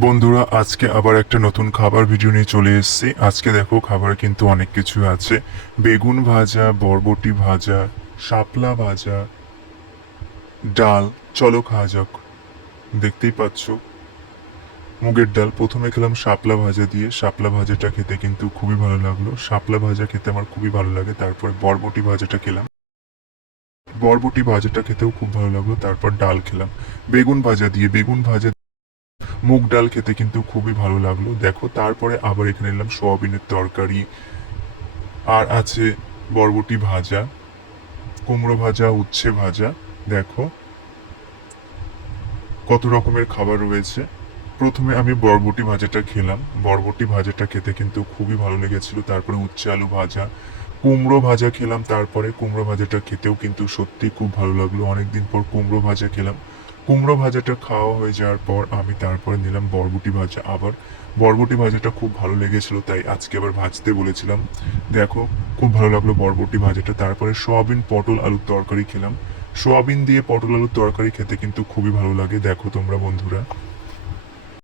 বন্ধুরা, আজকে আবার একটা নতুন খাবার ভিডিও নিয়ে চলে এসেছি। আজকে দেখো, খাবার কিন্তু অনেক কিছু আছে। বেগুন ভাজা, বরবটি ভাজা, শাপলা ভাজা, ডাল। চলো খাওয়া যাক। দেখতেই পাচ্ছ। মুগের ডাল। প্রথমে খেলাম শাপলা ভাজা দিয়ে। শাপলা ভাজাটা খেতে কিন্তু খুবই ভালো লাগল। শাপলা ভাজা খেতে আমার খুবই ভালো লাগে। তারপরে বরবটি ভাজাটা খেলাম। বরবটি ভাজাটা খেতেও খুব ভালো লাগল। তারপর ডাল খেলাম। বেগুন ভাজা দিয়ে। বেগুন ভাজা মুগ ডাল খেতে কিন্তু খুবই ভালো লাগল। দেখো, তারপরে আবার এখানে এলাম সোয়াবিনের তরকারি। আর আছে বরবটি ভাজা, কুমড়ো ভাজা, উচ্ছে ভাজা। দেখো, কত রকমের খাবার রয়েছে। প্রথমে আমি বরবটি ভাজাটা খেলাম। বরবটি ভাজাটা খেতে কিন্তু খুবই ভালো লেগেছিল। তারপরে উচ্ছে আলু ভাজা, কুমড়ো ভাজা খেলাম। তারপরে কুমড়ো ভাজাটা খেতেও কিন্তু সত্যি খুব ভালো লাগল। অনেকদিন পর কুমড়ো ভাজা খেলাম। কুমড়ো ভাজাটা খাওয়া হয়ে যাওয়ার পর আমি তারপরে নিলাম বরবটি ভাজা। আবার বরবটি ভাজাটা খুব ভালো লেগেছিল, তাই আজকে আবার ভাজতে বলেছিলাম। দেখো, খুব ভালো লাগল বরবটি ভাজাটা। তারপরে সোয়াবিন পটল আলুর তরকারি খেলাম। সোয়াবিন দিয়ে পটল আলুর তরকারি খেতে কিন্তু খুবই ভালো লাগে। দেখো তোমরা বন্ধুরা।